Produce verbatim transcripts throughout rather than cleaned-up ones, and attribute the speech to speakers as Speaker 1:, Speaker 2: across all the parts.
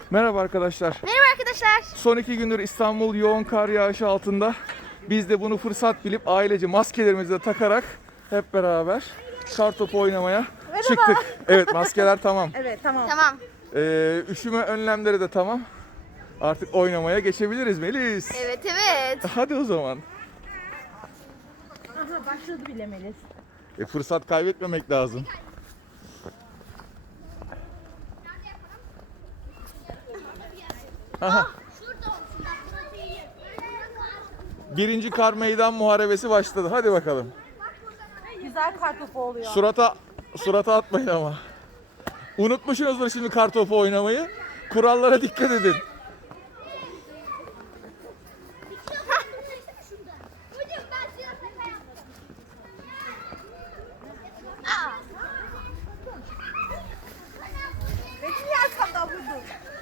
Speaker 1: Merhaba arkadaşlar.
Speaker 2: Merhaba arkadaşlar.
Speaker 1: Son iki gündür İstanbul yoğun kar yağışı altında. Biz de bunu fırsat bilip ailece maskelerimizi de takarak hep beraber kar topu oynamaya
Speaker 3: Merhaba.
Speaker 1: çıktık. Evet, maskeler tamam.
Speaker 3: Evet tamam.
Speaker 2: Tamam.
Speaker 1: Ee, üşüme önlemleri de tamam. Artık oynamaya geçebiliriz Melis.
Speaker 2: Evet evet.
Speaker 1: Hadi o zaman.
Speaker 3: Aha başladı bile Melis.
Speaker 1: E, fırsat kaybetmemek lazım. Aha. Birinci kar meydan muharebesi başladı. Hadi bakalım.
Speaker 3: Güzel kar topu oluyor.
Speaker 1: Surata surata atmayın ama. Unutmuşsunuzdur şimdi kar topu oynamayı. Kurallara dikkat edin.
Speaker 3: Peki niye arkamdan vurdun?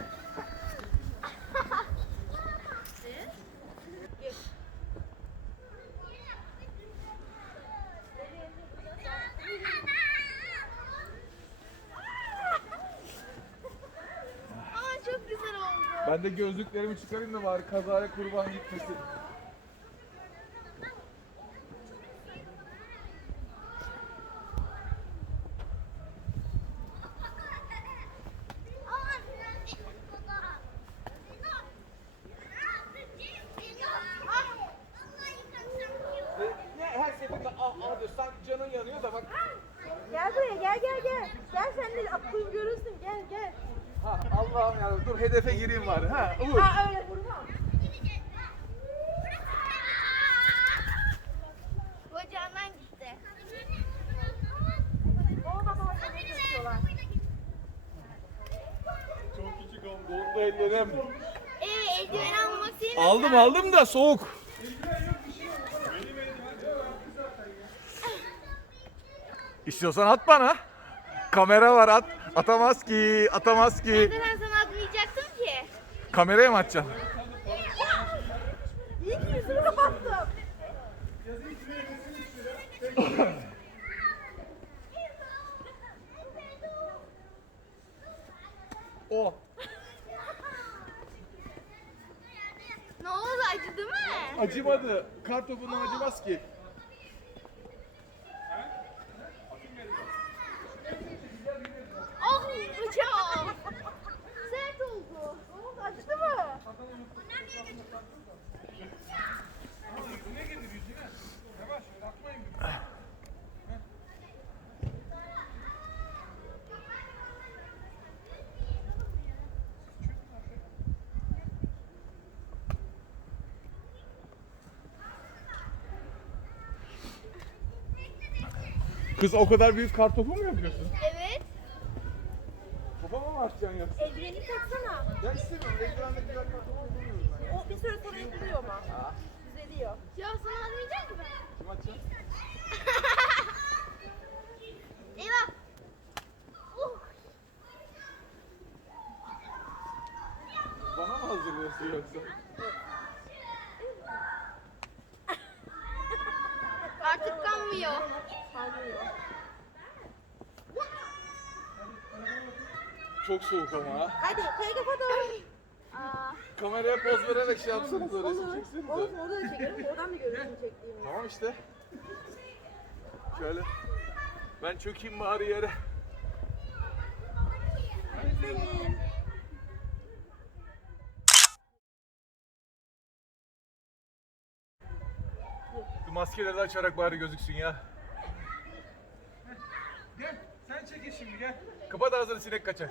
Speaker 2: Aa çok güzel oldu.
Speaker 1: Ben de gözlüklerimi çıkarayım da bari kazaya kurban gitmesin. Her seferinde ah ah diyor, sanki canın yanıyor da bak.
Speaker 3: Gel buraya gel gel gel. Gel sen de attığını görürsün gel gel.
Speaker 1: Ha, Allah'ım ya, dur hedefe gireyim bari. Ha, Uğur.
Speaker 3: Ha öyle vurma.
Speaker 2: Bacağından gitti.
Speaker 3: Orada bana çalışıyorlar.
Speaker 1: Çok küçük oldu, dondu ellerim.
Speaker 2: Evet eldiven almak senin.
Speaker 1: Aldım aldım da soğuk. İstiyorsan at bana. Kamera var, at. Atamaz ki, atamaz ki.
Speaker 2: Ben sana atmayacaktım ki.
Speaker 1: Kameraya mı atacaksın?
Speaker 3: İyi ki yüzümü kapattım.
Speaker 1: O.
Speaker 2: Ne oldu acıdı mı?
Speaker 1: Acımadı. Kar topundan acımaz ki.
Speaker 2: Oh bacağım. Sert oldu.
Speaker 3: Ne oldu acıdı mı?
Speaker 1: Kız, o kadar büyük kar topu mu yapıyorsun?
Speaker 2: Evet.
Speaker 1: Topa mı atacaksın yoksa?
Speaker 3: Eldiveni taksana.
Speaker 1: Ya istemiyorum. Ekranda güzel kar topu yapamıyorum ben ya.
Speaker 3: O bir süre sonra yıkılıyor ama. Düzeliyor.
Speaker 2: Ya sana atmayacak mı?
Speaker 1: Kim atacak?
Speaker 2: Eyvah. Uh.
Speaker 1: Bana mı hazırlıyorsun yoksa?
Speaker 2: Artık kanmıyor.
Speaker 1: Çok soğuk ama ha.
Speaker 3: Hadi telefona doğru.
Speaker 2: Aa.
Speaker 1: Kameraya poz vererek şey yapsanız öyle
Speaker 3: Olur.
Speaker 1: çeksenize.
Speaker 3: Olur orada da çekelim. Oradan da görürsün çektiğimi.
Speaker 1: Tamam işte. Şöyle. Ben çökeyim bari yere. Şu maskeleri de açarak bari gözüksün ya. Gel, sen çekil şimdi gel. Kapat ağzını, sinek kaçar.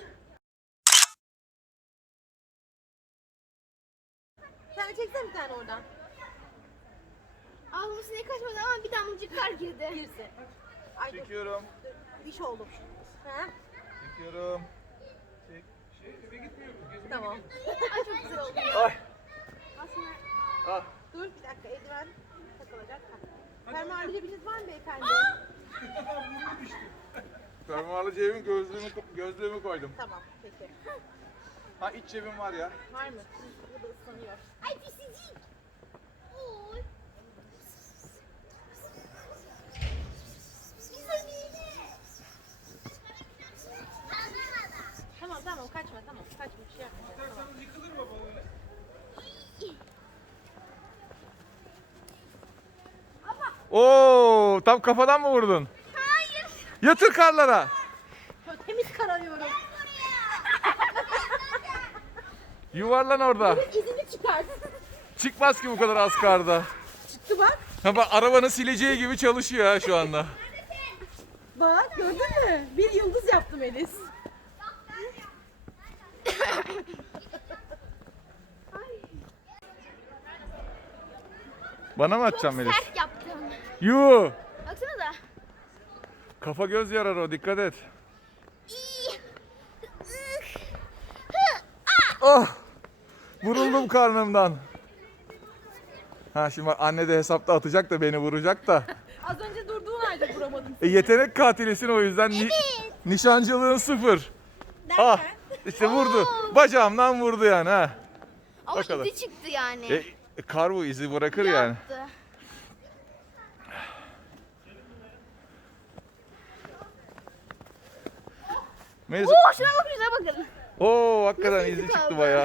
Speaker 3: Sen de çeksene bir tane oradan.
Speaker 2: Ağzıma sinek kaçmadı ama bir damlacık kar girdi.
Speaker 3: Girsin. Ay dur,
Speaker 1: Çekiyorum.
Speaker 3: dur. Bir şey oldu. Ha?
Speaker 1: Çekiyorum. Çek. Şey, eve gitmiyorum.
Speaker 3: Tamam.
Speaker 2: Ay çok güzel oldu.
Speaker 1: Ay.
Speaker 2: Aslında
Speaker 1: Ah.
Speaker 3: Dur bir dakika eldiven takılacak. Fermuar bilebiliriz var mı beyefendi?
Speaker 1: Fermuarlı cebim, gözlüğümü, gözlüğümü koydum.
Speaker 3: Tamam peki.
Speaker 1: Ha, iç cebim var ya.
Speaker 3: Var mı? Bu da ıslanıyor.
Speaker 2: ay pisicik. Oy.
Speaker 3: Tamam tamam kaçma tamam. Kaçma bir şey yapma.
Speaker 1: Oo, tam kafadan mı vurdun?
Speaker 2: Hayır.
Speaker 1: Yatır karlara.
Speaker 3: Temiz kar arıyorum.
Speaker 1: Yuvarlan orada.
Speaker 3: İzini çıkart.
Speaker 1: Çıkmaz ki bu kadar az karda.
Speaker 3: Çıktı bak.
Speaker 1: Ha bak, arabanın sileceği gibi çalışıyor ha şu anda.
Speaker 3: Bak gördün mü? Bir yıldız yaptım Elis.
Speaker 1: Bana mı atacaksın Melis?
Speaker 2: Sert yaptım.
Speaker 1: Yuu.
Speaker 2: Baksanıza.
Speaker 1: Kafa göz yarar o, dikkat et.
Speaker 2: İyi.
Speaker 1: Oh! Vuruldum karnımdan. Ha şimdi bak, anne de hesapta atacak da beni vuracak da.
Speaker 3: Az önce durduğun halde vuramadım.
Speaker 1: E, yetenek katilisin o yüzden ni- nişancılığın sıfır. Ah işte vurdu. Bacağımdan vurdu yani ha.
Speaker 2: Ama
Speaker 1: O kadar.
Speaker 2: izi çıktı yani.
Speaker 1: E, e, kar bu izi bırakır yani.
Speaker 2: Yaptı.
Speaker 1: Melis,
Speaker 2: Oo şuna bakın şuna bakın.
Speaker 1: Oo hakikaten
Speaker 2: Nasıl
Speaker 1: izi
Speaker 2: izi
Speaker 1: çıktı
Speaker 2: kaldı?
Speaker 1: bayağı.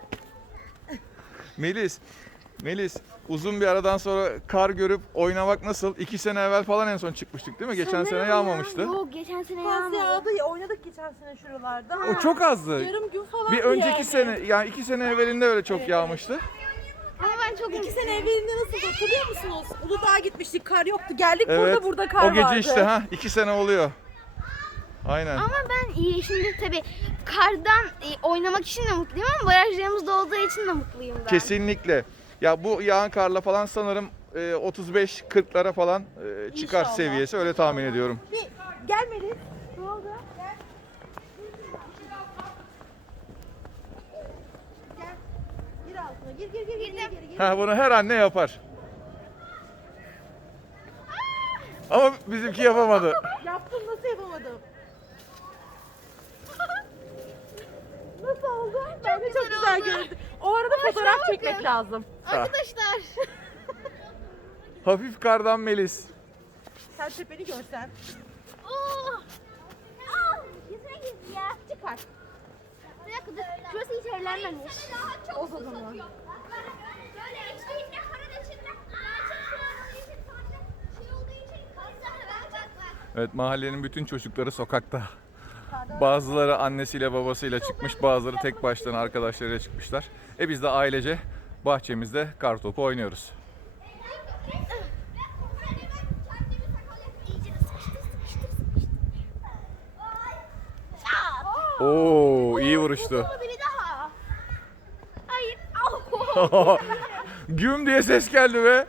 Speaker 1: Melis, Melis uzun bir aradan sonra kar görüp oynamak nasıl? İki sene evvel falan en son çıkmıştık değil mi? Geçen sene yağmamıştı.
Speaker 2: Yok geçen sene
Speaker 3: Fazla
Speaker 2: yağmadı.
Speaker 3: yağdı. Oynadık geçen sene şuralarda.
Speaker 1: O çok azdı.
Speaker 3: Yarım gün falan
Speaker 1: Bir önceki sene, yani iki sene evvelinde öyle çok yağmıştı.
Speaker 2: Ama ben çok
Speaker 3: İki sene evvelinde nasıl hatırlıyor musunuz? Uludağ'a gitmiştik, kar yoktu. Geldik
Speaker 1: Evet.
Speaker 3: burada burada kar
Speaker 1: O gece
Speaker 3: vardı.
Speaker 1: işte ha, iki sene oluyor. Aynen.
Speaker 2: Ama ben iyi şimdi tabii kardan e, oynamak için de mutluyum ama barajlarımız dolduğu için de mutluyum ben.
Speaker 1: Kesinlikle. Ya bu yağan karla falan sanırım e, otuz beş kırklara falan e, çıkar
Speaker 3: İnşallah.
Speaker 1: seviyesi, öyle tahmin ediyorum.
Speaker 3: Bir gel Melis. Ne oldu? Gel. Gel. Gir altına. Gir gir gir. Gir, gir, gir, gir.
Speaker 1: Ha, bunu her anne yapar. Ama bizimki yapamadı.
Speaker 3: Yaptım, nasıl yapamadım? Nasıl oldu? Bence çok
Speaker 2: güzel
Speaker 3: güzel
Speaker 2: oldu.
Speaker 3: göründü. O arada
Speaker 2: Ama
Speaker 3: fotoğraf
Speaker 2: şuna
Speaker 3: çekmek
Speaker 2: bakın.
Speaker 3: lazım.
Speaker 2: Arkadaşlar.
Speaker 1: Hafif kardan Melis.
Speaker 3: Sen tepeni görsen.
Speaker 2: Oo. Aa, yüzüne girdi ya.
Speaker 3: Çıkar.
Speaker 2: Bir dakika dur. Şurası hiç evlenmemiş.
Speaker 3: O zaman.
Speaker 1: Evet, mahallenin bütün çocukları sokakta. Bazıları annesiyle babasıyla çıkmış, bazıları tek başlarına arkadaşlarıyla çıkmışlar. E biz de ailece bahçemizde kartopu oynuyoruz. Oo, iyi vuruştu.
Speaker 2: Biri daha. Hayır. Au.
Speaker 1: Güm diye ses geldi be.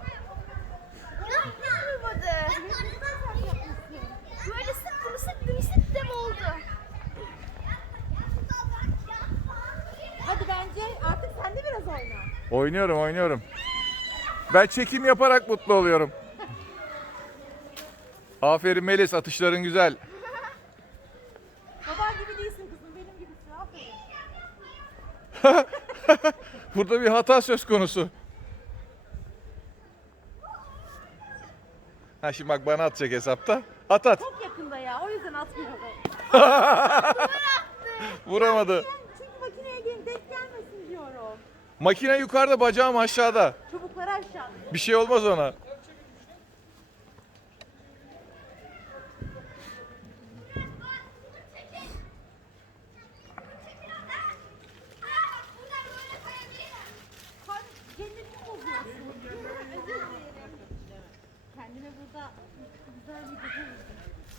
Speaker 2: Vurmadı. Böyle sıktım sıktım sıktım oldu.
Speaker 3: Hadi bence artık sen de biraz oyna.
Speaker 1: Oynuyorum, oynuyorum. Ben çekim yaparak mutlu oluyorum. Aferin Melis, atışların güzel.
Speaker 3: Baban gibi değilsin kızım, benim gibisin. Aferin.
Speaker 1: Burada bir hata söz konusu. Ha şimdi bak, bana atacak hesapta. At at.
Speaker 3: Çok yakında ya, o yüzden atmıyorum.
Speaker 1: Vuramadı.
Speaker 3: Çünkü makineye gel- denk gelmesin diyorum.
Speaker 1: Makine yukarıda, bacağım aşağıda.
Speaker 3: Çubukları aşağı.
Speaker 1: Bir şey olmaz ona.
Speaker 3: Kar cennetini bozuyorsun. Özür dilerim. Kendime burada güzel bir gece buldum.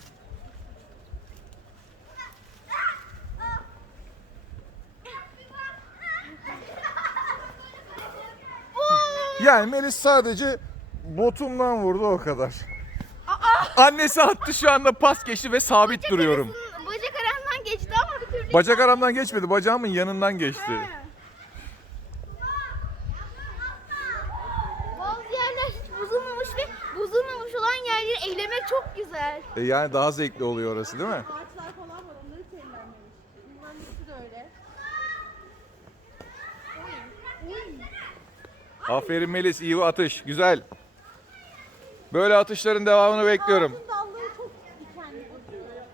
Speaker 1: Yani Melis sadece botumdan vurdu, o kadar. Annesi attı, şu anda pas geçti ve sabit duruyorum.
Speaker 2: Bacak aramdan geçti ama bir türlü.
Speaker 1: Bacak aramdan geçmedi, bacağımın yanından geçti.
Speaker 2: Bazı yerler hiç bozulmamış ve bozulmamış olan yerleri eylemek çok güzel.
Speaker 1: E yani daha zevkli oluyor orası, değil mi?
Speaker 3: Ağaçlar falan var, onları tellenmemiş. Bunların ikisi de öyle.
Speaker 1: Aferin Melis, iyi bir atış, güzel. Böyle atışların devamını bekliyorum.
Speaker 3: Ağacın dalları çok dikenli, bakıyor.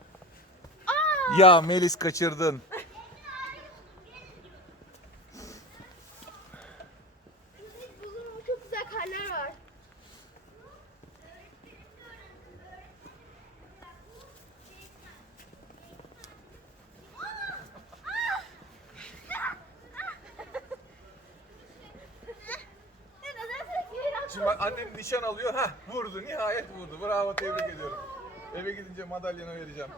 Speaker 1: Ya Melis, kaçırdın. Şimdi bak annem nişan alıyor. Hah vurdu. Nihayet vurdu. Bravo, tebrik ediyorum. Eve gidince madalyonu vereceğim.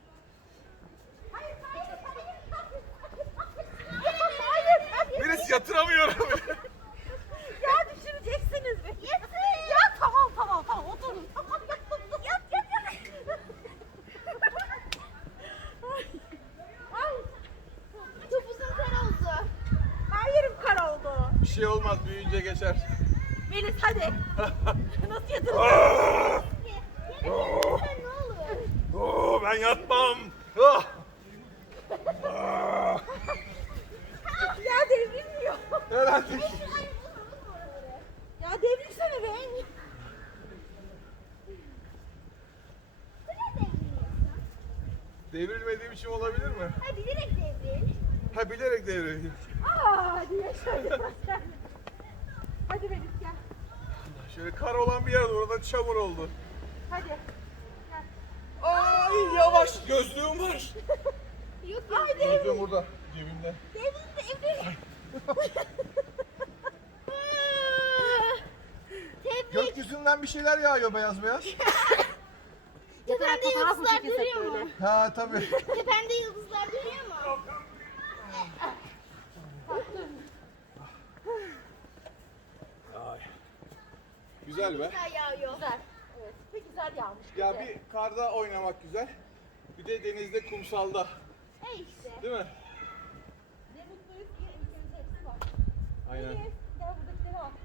Speaker 1: Melis yatıramıyorum.
Speaker 3: Ya düşüreceksiniz beni. Ya tamam tamam tamam oturun. Tamam yat yat yat yat. Ay.
Speaker 2: Topuzun kar oldu.
Speaker 3: Her yerim kar oldu.
Speaker 1: Bir şey olmaz, büyüyünce geçer.
Speaker 3: Melis hadi. Nasıl yatıracağım?
Speaker 2: Ne olur?
Speaker 1: Oo, ben yatmam. Ah!
Speaker 3: Ya devrilmiyor.
Speaker 1: Herhalde.
Speaker 3: Ya devrilsene be.
Speaker 1: Devrilmediğim için olabilir mi?
Speaker 2: Ha bilerek devril.
Speaker 1: Ha bilerek devrildim.
Speaker 3: Aa diye şöyle göster. Hadi Melis gel.
Speaker 1: Şöyle kar olan bir yer var, orada çamur oldu.
Speaker 3: Hadi. Gel.
Speaker 1: Ay yavaş, gözlüğüm var.
Speaker 2: Yok
Speaker 3: Ay devrildi.
Speaker 1: Gözlüğüm burada, cebimde.
Speaker 3: Devrildi. Devrildi.
Speaker 2: Tebrik.
Speaker 1: Gökyüzünden bir şeyler yağıyor beyaz beyaz.
Speaker 2: Tepende
Speaker 3: Fotoğraf mı
Speaker 2: yıldızlar
Speaker 3: çekilsek
Speaker 2: duruyor mu?
Speaker 3: böyle?
Speaker 1: Ha tabii.
Speaker 2: Tepende yıldızlar duruyor mu?
Speaker 1: Ay. Güzel be.
Speaker 2: Güzel yağıyor.
Speaker 3: Güzel. Evet. Ne güzel yağmış.
Speaker 1: Ya
Speaker 3: güzel.
Speaker 1: bir karda oynamak güzel. Bir de denizde, kumsalda.
Speaker 2: E işte.
Speaker 1: Değil mi?
Speaker 3: Ne mutluyuz ki elimizde hepsi var.
Speaker 1: Aynen.
Speaker 3: Melis gel buradakileri al.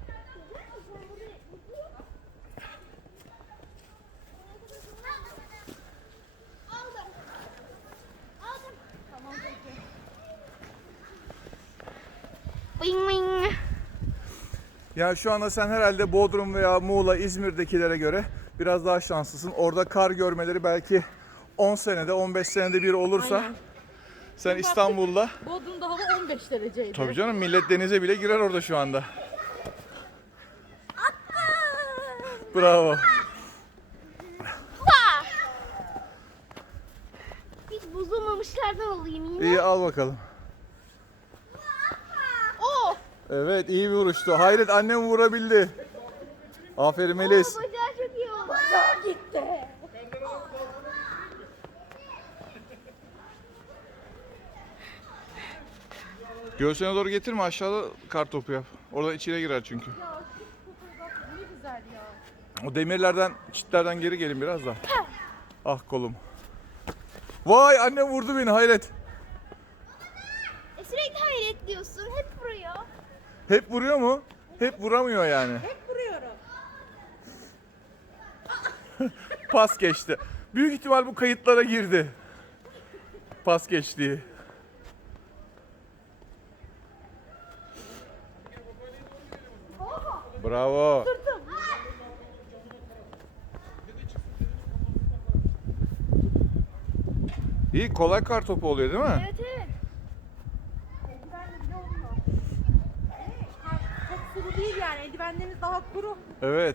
Speaker 2: Aldım. Aldım.
Speaker 3: Tamam peki.
Speaker 2: Bing bing.
Speaker 1: Ya şu anda sen herhalde Bodrum veya Muğla, İzmir'dekilere göre biraz daha şanslısın. Orada kar görmeleri belki on senede, on beş senede bir olursa
Speaker 3: Aynen.
Speaker 1: sen İstanbul'da...
Speaker 3: Bodrum'da hava on beş dereceydi.
Speaker 1: Tabii canım, millet denize bile girer orada şu anda. Bravo.
Speaker 2: Ha! Hiç bozulmamışlardan olayım yine.
Speaker 1: İyi, al bakalım.
Speaker 2: Oo!
Speaker 1: Evet, iyi bir vuruştu. Hayret, annem vurabildi. Aferin Melis.
Speaker 2: Bacağı çok iyi oldu.
Speaker 3: Bacağı gitti.
Speaker 1: Göğsüne doğru getirme, aşağıda kar topu yap. Orada içine girer çünkü.
Speaker 3: Ya şu fotoğraf ne güzel ya.
Speaker 1: O demirlerden, çitlerden geri gelin biraz da. Ah kolum. Vay, annem vurdu beni, hayret.
Speaker 2: E, sürekli hayret diyorsun. Hep vuruyor.
Speaker 1: Hep vuruyor mu? Hep vuramıyor yani.
Speaker 3: Hep vuruyorum.
Speaker 1: Pas geçti. Büyük ihtimal bu kayıtlara girdi. Pas geçtiği. Bravo. İyi, kolay kar topu oluyor değil mi?
Speaker 2: Evet evet.
Speaker 3: Eldivenle bile olmuyor. Evet, kar çok sulu değil yani. Eldivenlerimiz daha kuru.
Speaker 1: Evet.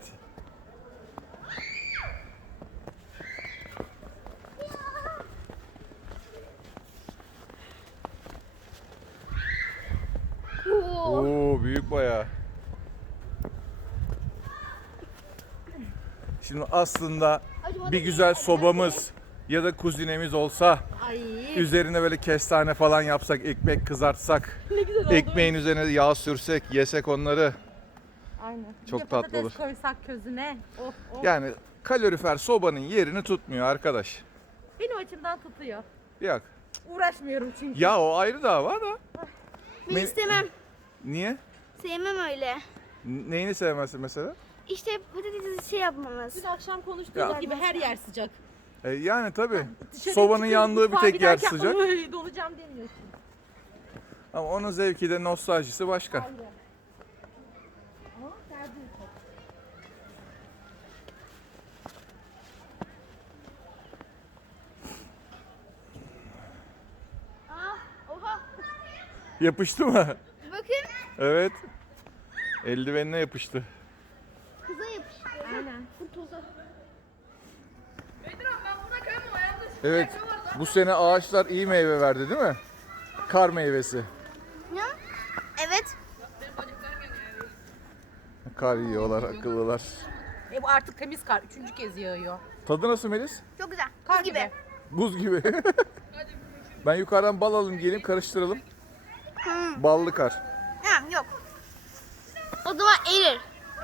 Speaker 2: Oo.
Speaker 1: Oo, büyük bayağı. Şimdi aslında bir güzel sobamız ya da kuzinemiz olsa,
Speaker 3: Ay.
Speaker 1: üzerine böyle kestane falan yapsak, ekmek kızartsak,
Speaker 3: Ne güzel oldu.
Speaker 1: ekmeğin üzerine yağ sürsek, yesek onları.
Speaker 3: Aynen. Bir
Speaker 1: Çok
Speaker 3: de
Speaker 1: tatlı
Speaker 3: patates
Speaker 1: olur.
Speaker 3: koysak közüne. Oh, oh.
Speaker 1: Yani kalorifer sobanın yerini tutmuyor arkadaş.
Speaker 3: Benim açımdan tutuyor.
Speaker 1: Yok.
Speaker 3: Uğraşmıyorum çünkü.
Speaker 1: Ya o ayrı dava da.
Speaker 2: Ben
Speaker 1: Men-
Speaker 2: istemem.
Speaker 1: Niye?
Speaker 2: Sevmem öyle.
Speaker 1: N- Neyini sevmezsin mesela?
Speaker 2: İşte patatesi şey yapmamız.
Speaker 3: Dün akşam konuştuğumuz
Speaker 2: Ya.
Speaker 3: gibi her yer sıcak.
Speaker 1: E, yani tabii.
Speaker 3: Dışarı
Speaker 1: Sobanın
Speaker 3: çıkıp
Speaker 1: yandığı bir
Speaker 3: mutfağa
Speaker 1: tek yer
Speaker 3: giderken,
Speaker 1: sıcak.
Speaker 3: "Ay, donacağım demiyorsun.
Speaker 1: Ama onun zevki de nostaljisi başka.
Speaker 3: Aynen. Ama derdim çok.
Speaker 2: Ah, oha.
Speaker 1: Yapıştı mı?
Speaker 2: Bakın.
Speaker 1: Evet. Eldivenine yapıştı.
Speaker 2: Kıza yapıştı.
Speaker 3: Aynen.
Speaker 2: Bu toza.
Speaker 1: Evet. Bu sene ağaçlar iyi meyve verdi değil mi? Kar meyvesi.
Speaker 2: Ne? Evet.
Speaker 1: Kar yiyorlar, akıllılar.
Speaker 3: E bu artık temiz kar. Üçüncü kez yağıyor.
Speaker 1: Tadı nasıl Melis?
Speaker 2: Çok güzel.
Speaker 3: Kar
Speaker 2: Buz gibi.
Speaker 3: gibi.
Speaker 1: Buz gibi. Ben yukarıdan bal alayım gelin karıştıralım.
Speaker 2: Hmm.
Speaker 1: Ballı kar.
Speaker 2: Ha, yok. O zaman erir.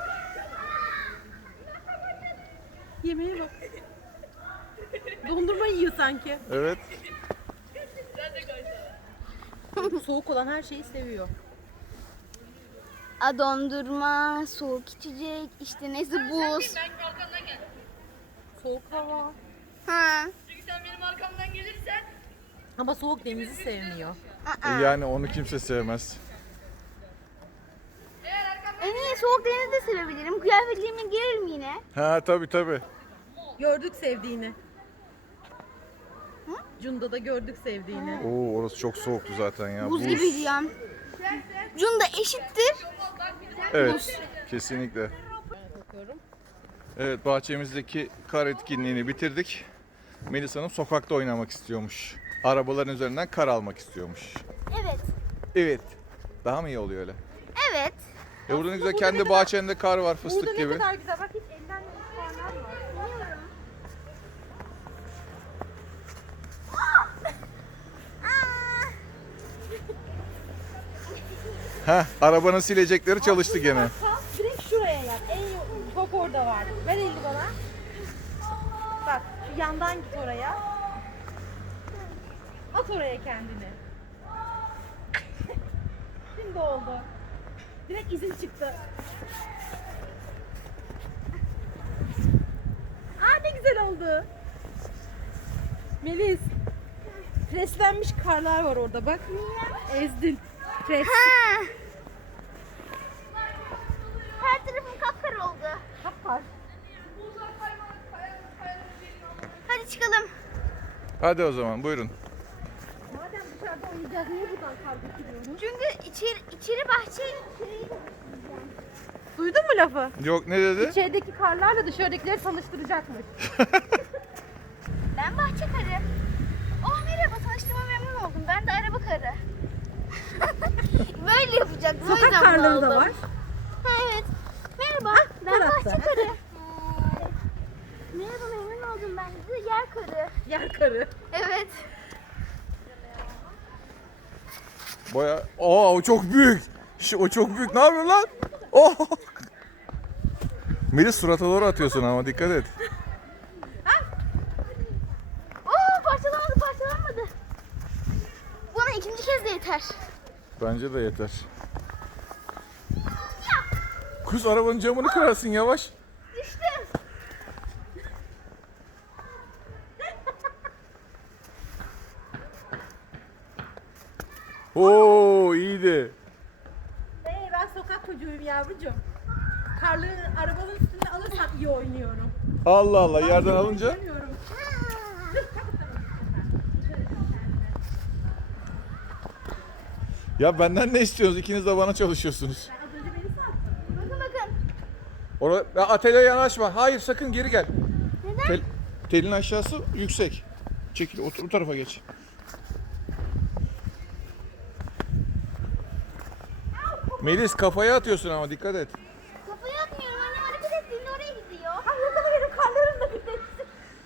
Speaker 3: Yemeğe bak. Dondurma yiyor sanki.
Speaker 1: Evet.
Speaker 3: Soğuk olan her şeyi seviyor.
Speaker 2: A, dondurma, soğuk içecek, işte neyse buz.
Speaker 3: Soğuk hava.
Speaker 2: Ha.
Speaker 4: Çünkü sen benim arkamdan gelirsen
Speaker 3: Ama soğuk denizi sevmiyor.
Speaker 2: Aa.
Speaker 1: Yani onu kimse sevmez.
Speaker 2: En iyi soğuk denizi de sevebilirim. Kıyafetlerime girerim yine.
Speaker 1: Ha tabii tabii.
Speaker 3: Gördük sevdiğini. Cunda'da gördük sevdiğini.
Speaker 1: Oo orası çok soğuktu zaten ya.
Speaker 2: Buz gibiydi ya. Cunda eşittir.
Speaker 1: Evet. Kesinlikle.
Speaker 3: Bakıyorum.
Speaker 1: Evet bahçemizdeki kar etkinliğini bitirdik. Melis Hanım sokakta oynamak istiyormuş. Arabaların üzerinden kar almak istiyormuş.
Speaker 2: Evet.
Speaker 1: Evet. Daha mı iyi oluyor öyle?
Speaker 2: Evet.
Speaker 1: E burada ne güzel
Speaker 3: burada ne
Speaker 1: kendi
Speaker 3: kadar-
Speaker 1: bahçende kar var fıstık
Speaker 3: Burada
Speaker 1: gibi.
Speaker 3: ne kadar güzel. Bak hiç ellenmemiş karlar var.
Speaker 1: Heh arabanın silecekleri çalıştı gene.
Speaker 3: Kalk direkt şuraya yap. En çok orada var. Ver elini bana. Bak şu yandan git oraya. At oraya kendini. Şimdi oldu. Direkt izin çıktı. Aa ne güzel oldu. Melis. Preslenmiş karlar var orada bak. Ezdin. Pres.
Speaker 2: Ha. Her tarafım kapkara oldu.
Speaker 3: Kapkar.
Speaker 2: Hadi çıkalım.
Speaker 1: Hadi o zaman buyurun.
Speaker 3: Madem dışarıda oynayacağız niye buradan kar getiriyoruz?
Speaker 2: Çünkü içeri, içeri bahçeyi içeriği de-
Speaker 3: Duydun mu lafı?
Speaker 1: Yok ne dedi?
Speaker 3: İçerideki karlarla dışarıdakileri tanıştıracakmış.
Speaker 2: Ben bahçe karı. Oh merhaba, tanıştığıma memnun oldum. Ben de araba karı. Böyle yapacaktım. o
Speaker 3: Sokak
Speaker 2: yüzden
Speaker 3: karları
Speaker 2: bunu
Speaker 3: da
Speaker 2: aldım.
Speaker 3: var.
Speaker 2: Ha evet. Merhaba. ben
Speaker 3: kar
Speaker 2: bahçe
Speaker 3: attı.
Speaker 2: karı. Merhaba, memnun oldum. Ben de yer karı.
Speaker 3: Yer karı.
Speaker 2: Evet.
Speaker 1: Baya... Aa o çok büyük. Şu, o çok büyük. Ne yapıyorsun lan? Oh. Melis surata doğru atıyorsun ama dikkat et.
Speaker 2: Oo, parçalanmadı, parçalanmadı. Bana ikinci kez de yeter.
Speaker 1: Bence de yeter. Kız arabanın camını kırarsın yavaş.
Speaker 2: Düştüm.
Speaker 1: Oo iyiydi.
Speaker 3: Hey ben sokak çocuğuyum yavrucuğum. Karları arabanın üstünde alırsam iyi oynuyorum.
Speaker 1: Allah Allah yerden alınca.
Speaker 3: Oynamıyorum.
Speaker 1: Ya benden ne istiyorsunuz? İkiniz de bana çalışıyorsunuz.
Speaker 3: Az önce beni sattın.
Speaker 2: Bakın bakın.
Speaker 1: Orada ya atölyeye yanaşma. Hayır sakın geri gel.
Speaker 2: Neden?
Speaker 1: Tel, telin aşağısı yüksek. Çekil otur bu tarafa geç. Melis kafaya atıyorsun ama dikkat et.
Speaker 2: Kafaya atmıyorum. Annem hareket ettiğinde oraya gidiyor.
Speaker 3: Ay yakala benim karlarım da bitmesin.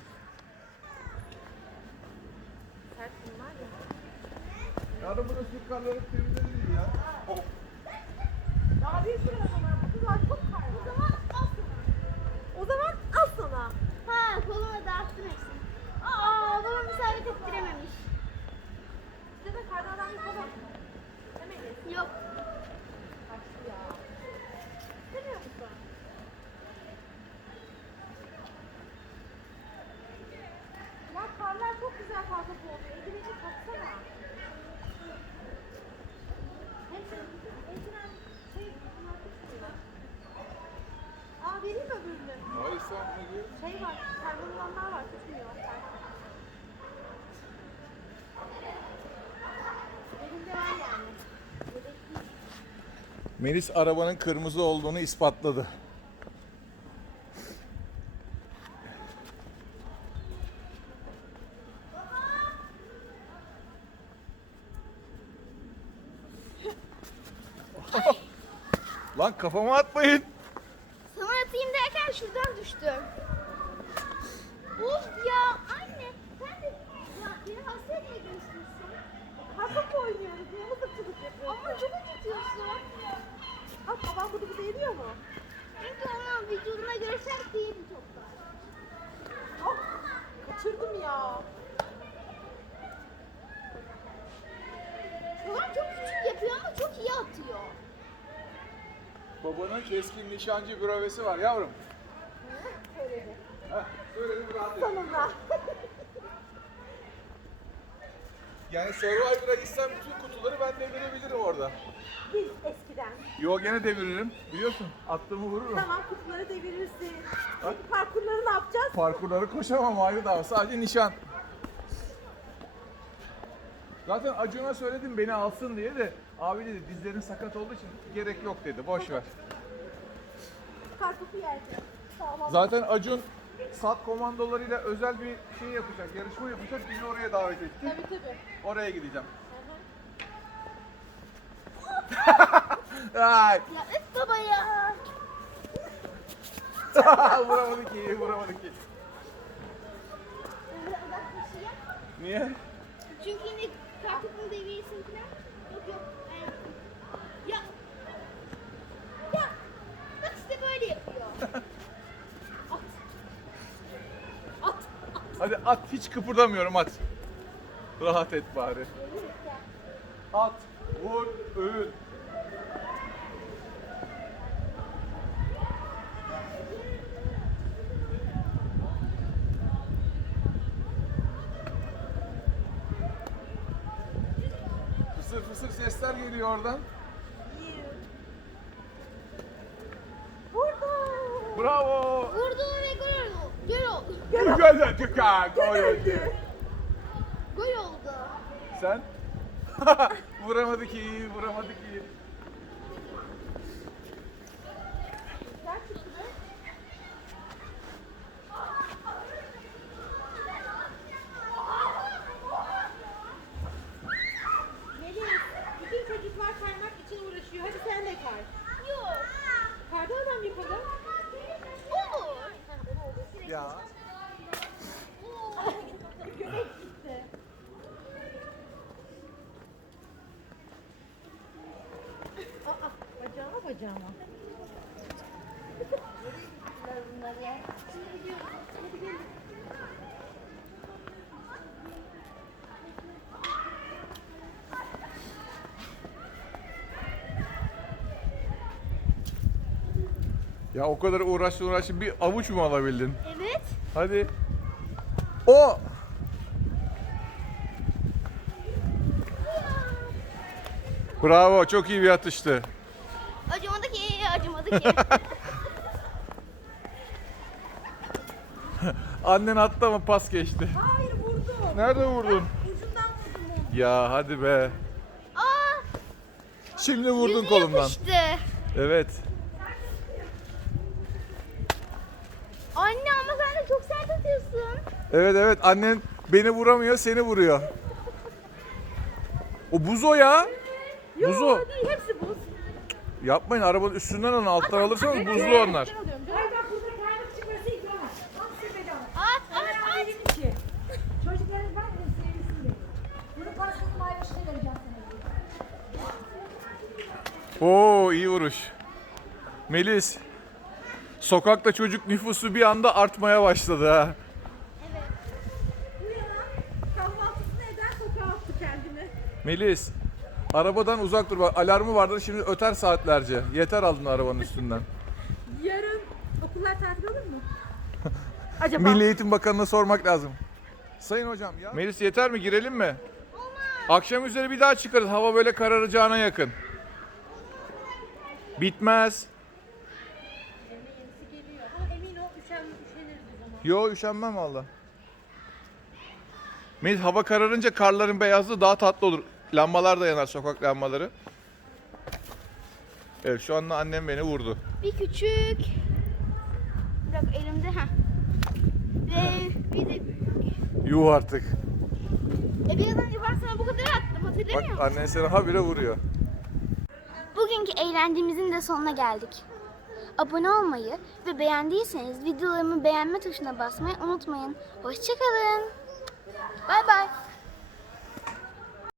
Speaker 3: Sert bunlar ya.
Speaker 1: Arabanın şu karları temizlenir ya.
Speaker 3: Daha büyük bir araba. Bu kadar çok kar var. O zaman al sana. O zaman al sana.
Speaker 2: Ha, koluma dağıttın hepsini. Aa, babam isabet ettirememiş.
Speaker 3: Size de karlardan yapalım. Demeyiz.
Speaker 2: Yok.
Speaker 3: Kaçtı ya. İstemiyor musun? Ya karlar çok güzel fazla oldu. Eldivenini taksana. Hepsi, eldiven şey, bunlar tutmuyor. Aa vereyim mi öbürünü?
Speaker 1: Hayır sen ne diyor?
Speaker 3: Şey var, karbon olanlar var, tutmuyor. Elimde var yani.
Speaker 1: Melis arabanın kırmızı olduğunu ispatladı. Lan kafama atmayın.
Speaker 2: gel şuradan düştüm. Of ya anne sen de ya beni hasta etmeye gösteriyorsun.
Speaker 3: Kartopu oynuyoruz. Niye mızıkçılık yapıyorsun?
Speaker 2: Ama çok acıtıyorsun.
Speaker 3: Bak babam bunu bir değmiyor mu?
Speaker 2: Çünkü onun vücuduna göre sert değil bu toplar.
Speaker 3: Oh, kaçırdım ya.
Speaker 2: Babam çok küçük yapıyor ama çok iyi atıyor.
Speaker 1: Babanın keskin nişancı bürövesi var yavrum.
Speaker 3: Söyledi.
Speaker 1: Heh, söyledim rahat et.
Speaker 3: Sonunda.
Speaker 1: Yani Survivor'a gitsem bütün kutuları ben devirebilirim orada.
Speaker 3: Biz eskiden.
Speaker 1: Yo gene deviririm. Biliyorsun attığımı vururum.
Speaker 3: Tamam kutuları devirirsin. Peki parkurları ne yapacağız?
Speaker 1: Parkurları koşamam ayrı dava. Sadece nişan. Zaten Acun'a söyledim beni alsın diye de abi dedi dizlerin sakat olduğu için gerek yok dedi. Boş ver.
Speaker 3: Kartopu yerken. Tamam.
Speaker 1: Zaten Acun sat komandolarıyla özel bir şey yapacak, yarışma yapacak. Bizi oraya davet etti.
Speaker 3: Tabii tabii.
Speaker 1: Oraya gideceğim. Ay,
Speaker 2: Ya öf baba ya.
Speaker 1: vuramadı ki, vuramadı ki.
Speaker 2: Böyle uzaklaşayım.
Speaker 1: Niye?
Speaker 2: Çünkü yine kartopunu devirirsin falan. Yok yok. Ben yaptım. Ya. Ya. Bak işte böyle yapıyor. At. At.
Speaker 1: Hadi at, hiç kıpırdamıyorum at. Rahat et bari. At, vur, öğün. Fısır fısır sesler geliyor oradan.
Speaker 3: Burada.
Speaker 1: Bravo.
Speaker 2: Vurdu ve gol oldu. Gol oldu.
Speaker 1: Güzel çıkar. Gol oldu.
Speaker 2: Gol oldu.
Speaker 1: Sen? Vuramadı ki, vuramadı ki.
Speaker 3: Melis, bütün çocuklar kaymak için uğraşıyor. Hadi sen de kay.
Speaker 2: Yok.
Speaker 3: Karda adam yapalım.
Speaker 2: Olur.
Speaker 1: Ya.
Speaker 3: Göbek gitti. Aa, bacağıma bacağıma.
Speaker 1: Ya o kadar uğraştın uğraştın bir avuç mu alabildin?
Speaker 2: Evet.
Speaker 1: Hadi. O. Bravo, çok iyi bir atıştı.
Speaker 2: Acımadı ki, acımadı ki.
Speaker 1: Annen attı ama pas geçti.
Speaker 3: Hayır vurdu.
Speaker 1: Nerede vurdun?
Speaker 3: Ucundan vurdum onu.
Speaker 1: Ya hadi be.
Speaker 2: Aa,
Speaker 1: Şimdi vurdun
Speaker 2: yüzü
Speaker 1: kolumdan.
Speaker 2: yapıştı.
Speaker 1: Evet.
Speaker 2: Anne ama sen de çok sert atıyorsun.
Speaker 1: Evet evet, annen beni vuramıyor, seni vuruyor. O buz o ya.
Speaker 3: Yo,
Speaker 1: Buz o.
Speaker 3: değil hepsi buz.
Speaker 1: Yapmayın, arabanın üstünden onu alttan alırsanız buzlu onlar.
Speaker 3: Ben alıyorum.
Speaker 5: Hayır bak burada kaynak çıkması ikram. Tam size bedava.
Speaker 2: At, at,
Speaker 5: Ben
Speaker 2: at.
Speaker 5: dedim ki çocuklarınız var ya sevgilisi dedi. Bunu parasını paylaşına vereceğim sana.
Speaker 1: Oo, iyi vuruş. Melis. Sokakta çocuk nüfusu bir anda artmaya başladı ha.
Speaker 3: Bu yana kahvaltısını eden sokağa attı kendini.
Speaker 1: Melis. Arabadan uzak dur bak, alarmı vardır şimdi öter saatlerce. Yeter aldın arabanın üstünden.
Speaker 3: Yarın okullar tatil olur mu? Acaba?
Speaker 1: Milli Eğitim Bakanı'na sormak lazım. Sayın hocam ya. Melis yeter mi, girelim mi? Akşam üzeri bir daha çıkarız, hava böyle kararacağına yakın. Bitmez.
Speaker 3: Yerine yenisi geliyor. Ama emin ol üşen, üşeniriz o zaman.
Speaker 1: Yo, üşenmem valla. Melis, hava kararınca karların beyazlığı daha tatlı olur. Lambalar da yanar, sokak lambaları. Evet, şu anda annem beni vurdu.
Speaker 2: Bir küçük. Bırak elimde ha. Ve bir de
Speaker 1: Yuh artık.
Speaker 2: e biraz önce ben sana bu kadar attım,
Speaker 1: Bak
Speaker 2: hatırlamıyor musun?
Speaker 1: annen seni habire vuruyor.
Speaker 2: Bugünkü eğlencemizin de sonuna geldik. abone olmayı ve beğendiyseniz videolarımı beğenme tuşuna basmayı unutmayın. Hoşçakalın. Bay bay.